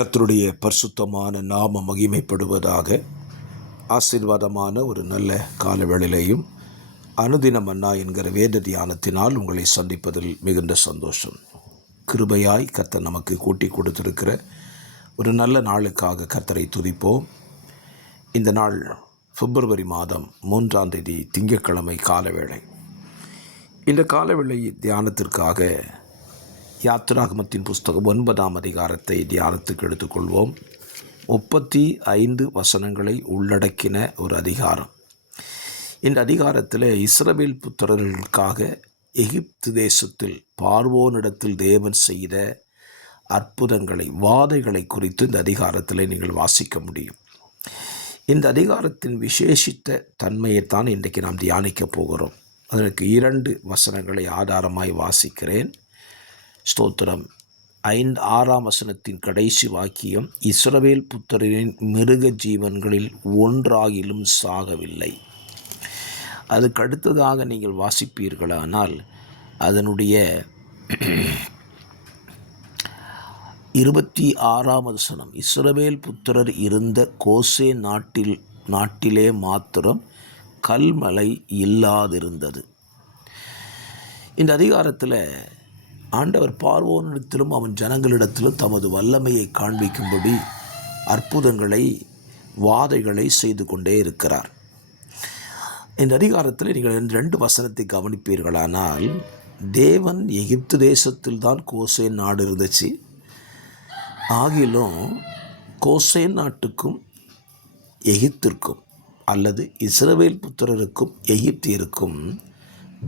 கர்த்தருடைய பரிசுத்தமான நாம மகிமைப்படுவதாக. ஆசீர்வாதமான ஒரு நல்ல காலவேளையிலையும் அனுதின மன்னா என்கிற வேத தியானத்தினால் உங்களை சந்திப்பதில் மிகுந்த சந்தோஷம். கிருபையாய் கர்த்தர் நமக்கு கூட்டி கொடுத்திருக்கிற ஒரு நல்ல நாளுக்காக கர்த்தரை துதிப்போம். இந்த நாள் பிப்ரவரி மாதம் 3ஆம் தேதி திங்கட்கிழமை காலவேளை. இந்த காலவேளை தியானத்திற்காக யாத்திராகமத்தின் புஸ்தகம் 9ஆம் அதிகாரத்தை தியானத்துக்கு எடுத்துக்கொள்வோம். 35 வசனங்களை உள்ளடக்கின ஒரு அதிகாரம். இந்த அதிகாரத்தில் இஸ்ரவேல் புத்திரர்களுக்காக எகிப்து தேசத்தில் பார்வோனிடத்தில் தேவன் செய்த அற்புதங்களை, வாதைகளை குறித்து இந்த அதிகாரத்தில் நீங்கள் வாசிக்க முடியும். இந்த அதிகாரத்தின் விசேஷித்த தன்மையைத்தான் இன்றைக்கு நாம் தியானிக்கப் போகிறோம். அதற்கு 2 வசனங்களை ஆதாரமாய் வாசிக்கிறேன். ஸ்தோத்திரம். 6ஆம் வசனத்தின் கடைசி வாக்கியம், இஸ்ரவேல் புத்திரரின் மிருக ஜீவன்களில் ஒன்றாகிலும் சாகவில்லை. அதுக்கு அடுத்ததாக நீங்கள் வாசிப்பீர்களானால் அதனுடைய 26ஆம் வசனம், இஸ்ரவேல் புத்திரர் இருந்த கோசே நாட்டிலே மாத்திரம் கல்மலை இல்லாதிருந்தது. இந்த அதிகாரத்தில் ஆண்டவர் பார்வோனிடத்திலும் அவன் ஜனங்களிடத்திலும் தமது வல்லமையை காண்பிக்கும்படி அற்புதங்களை, வாதைகளை செய்து கொண்டே இருக்கிறார். இந்த அதிகாரத்தில் நீங்கள் 2 வசனத்தை கவனிப்பீர்களானால், தேவன் எகிப்து தேசத்தில் தான் கோசேன் நாடு இருந்துச்சு. ஆகிலும் கோசேன் நாட்டுக்கும் எகிப்திற்கும் அல்லது இஸ்ரவேல் புத்திரருக்கும் எகிப்தியருக்கும்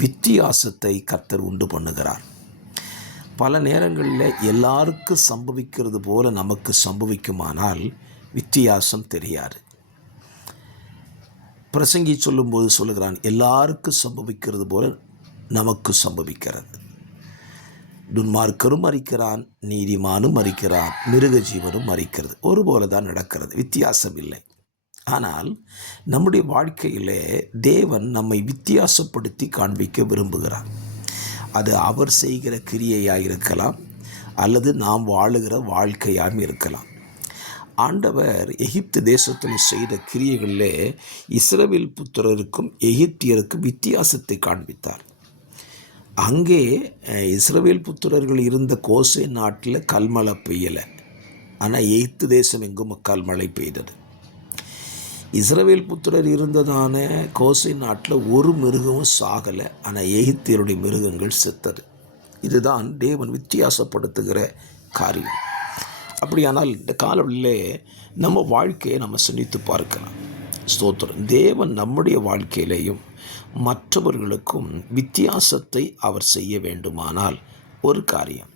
வித்தியாசத்தை கர்த்தர் உண்டு பண்ணுகிறார். பல நேரங்களில் எல்லாருக்கும் சம்பவிக்கிறது போல நமக்கு சம்பவிக்குமானால் வித்தியாசம் தெரியாது. பிரசங்கி சொல்லும்போது சொல்லுகிறான், எல்லாருக்கும் சம்பவிக்கிறது போல நமக்கு சம்பவிக்கிறது. துன்மார்க்கரும் மறிக்கிறான், நீதிமானும் மறிக்கிறான், மிருக ஜீவனும் மறிக்கிறது. ஒருபோல தான் நடக்கிறது, வித்தியாசம் இல்லை. ஆனால் நம்முடைய வாழ்க்கையிலே தேவன் நம்மை வித்தியாசப்படுத்தி காண்பிக்க விரும்புகிறார். அது அவர் செய்கிற கிரியையாக இருக்கலாம், அல்லது நாம் வாழுகிற வாழ்க்கையாக இருக்கலாம். ஆண்டவர் எகிப்து தேசத்தில் செய்த கிரியைகளிலே இஸ்ரவேல் புத்திரருக்கும் எகிப்தியருக்கும் வித்தியாசத்தை காண்பித்தார். அங்கே இஸ்ரவேல் புத்திரர்கள் இருந்த கோசே நாட்டில் கல்மழை பெய்யலை, ஆனால் எகிப்து தேசம் எங்கும் கல்மழை பெய்தது. இஸ்ரவேல் புத்திரர் இருந்ததான கோசை நாட்டில் ஒரு மிருகமும் சாகலை, ஆனால் எகிப்தியருடைய மிருகங்கள் செத்தது. இதுதான் தேவன் வித்தியாசப்படுத்துகிற காரியம். அப்படியானால் இந்த காலவெளியிலே நம்ம வாழ்க்கையை நம்ம சிந்தித்து பார்க்கலாம். ஸ்தோத்திரம். தேவன் நம்முடைய வாழ்க்கையிலேயும் மற்றவர்களுக்கும் வித்தியாசத்தை அவர் செய்ய வேண்டுமானால் ஒரு காரியம்,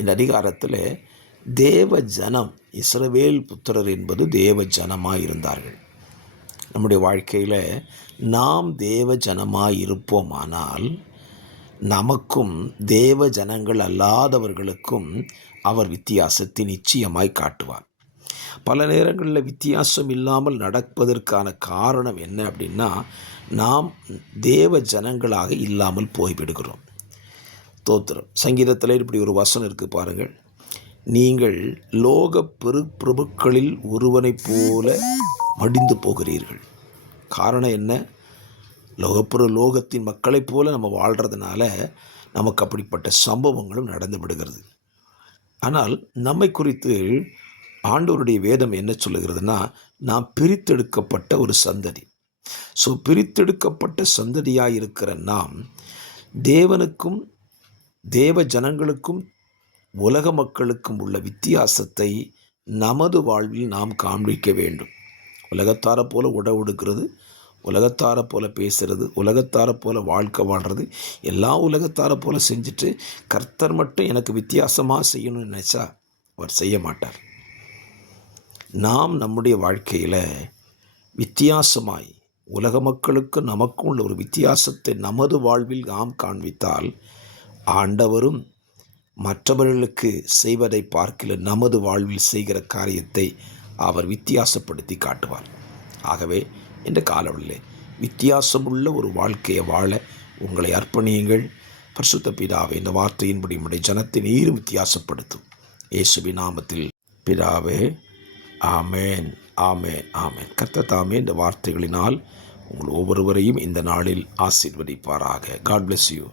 இந்த அதிகாரத்தில் தேவ ஜனம், இஸ்ரவேல் புத்திரர் என்பது தேவ ஜனமாக இருந்தார்கள். நம்முடைய வாழ்க்கையில் நாம் தேவ ஜனமாக இருப்போமானால் நமக்கும் தேவ ஜனங்கள் அல்லாதவர்களுக்கும் அவர் வித்தியாசத்தை நிச்சயமாய் காட்டுவார். பல நேரங்களில் வித்தியாசம் இல்லாமல் நடப்பதற்கான காரணம் என்ன அப்படின்னா, நாம் தேவ ஜனங்களாக இல்லாமல் போய்விடுகிறோம். தோத்திரம். சங்கீதத்தில் இப்படி ஒரு வசனம் இருக்குது பாருங்கள், நீங்கள் லோக பிரபுக்களில் ஒருவனைப் போல மடிந்து போகிறீர்கள். காரணம் என்ன? லோகத்தின் மக்களைப் போல நம்ம வாழ்கிறதுனால நமக்கு அப்படிப்பட்ட சம்பவங்களும் நடந்து விடுகிறது. ஆனால் நம்மை குறித்து ஆண்டவருடைய வேதம் என்ன சொல்லுகிறதுனா, நாம் பிரித்தெடுக்கப்பட்ட ஒரு சந்ததி. பிரித்தெடுக்கப்பட்ட சந்ததியாக இருக்கிற நாம் தேவனுக்கும் தேவ ஜனங்களுக்கும் உலக மக்களுக்கும் உள்ள வித்தியாசத்தை நமது வாழ்வில் நாம் காண்பிக்க வேண்டும். உலகத்தார போல உடுக்கிறது, உலகத்தார போல பேசுகிறது, உலகத்தார போல வாழ்க்கை வாழ்கிறது, எல்லாம் உலகத்தார போல செஞ்சுட்டு கர்த்தர் மட்டும் எனக்கு வித்தியாசமாக செய்யணும்னு நினச்சா அவர் செய்ய மாட்டார். நாம் நம்முடைய வாழ்க்கையில் வித்தியாசமாய் உலக மக்களுக்கு நமக்கும் உள்ள ஒரு வித்தியாசத்தை நமது வாழ்வில் நாம் காண்பித்தால் ஆண்டவரும் மற்றவர்களுக்கு செய்வதை பார்க்கல நமது வாழ்வில் செய்கிற காரியத்தை அவர் வித்தியாசப்படுத்தி காட்டுவார். ஆகவே இந்த காலவெளியில் வித்தியாசமுள்ள ஒரு வாழ்க்கையை வாழ உங்களை அர்ப்பணியுங்கள். பரிசுத்த பிதாவே, இந்த வார்த்தையின்படி உம்முடைய ஜனத்தை நீரும் வித்தியாசப்படுத்தும். இயேசுவின் நாமத்தில் பிதாவே. ஆமேன், ஆமேன், ஆமேன். கர்த்தர் தாமே இந்த வார்த்தைகளினால் உங்கள் ஒவ்வொருவரையும் இந்த நாளில் ஆசீர்வதிப்பாராக. God bless you.